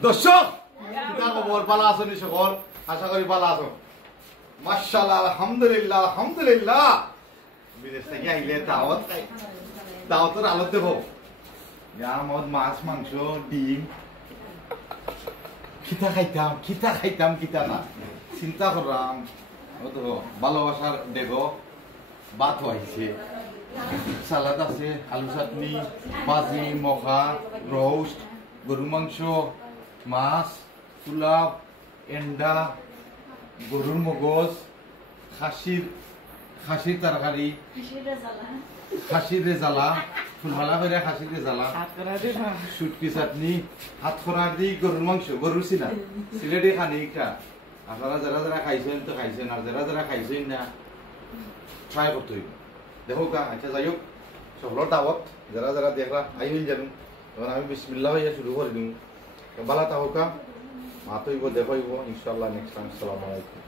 দর্শক কিতা খবর ভালো আছো নি সকল আশা করি ভালো আছো মাশাআল্লাহ আলহামদুলিল্লাহ আলহামদুলিল্লাহ বিদেশ থেকে আইলে দাওয়াতের আলো দেব আমার মাছ মাংস ডিম কিতা খাইতাম কিতা না চিন্তা করলাম ভালোবাসার দেবো ভাত হয়েছে সালাদ আছে আলু চাটনি ভাজি মখা রোস্ট গরু মাংস মাছ পোলাও এন্ডা গরুর মগজ খাসির তরকারি খাসির রেজালা ফুলমালা করে খাসির রেজালা শুটকি চাটনি হাত খরার দি গরুর মাংস গরুর সিনা সিলেটি খানিকটা আপনারা যারা যারা খাইছেন তো খাইছেন আর যারা যারা খাইছেন না ট্রাই করতে হইব দেখো আচ্ছা যাই হোক সকলের দাওয়াত যারা যারা দেখলা আইন জানো তখন আমি বিসমিল্লাহ হইয়া শুরু করে দিই বালা তাহকা মাতইব দেখাইব ইনশাআল্লাহ নেক্সট টাইম আসসালামু আলাইকুম।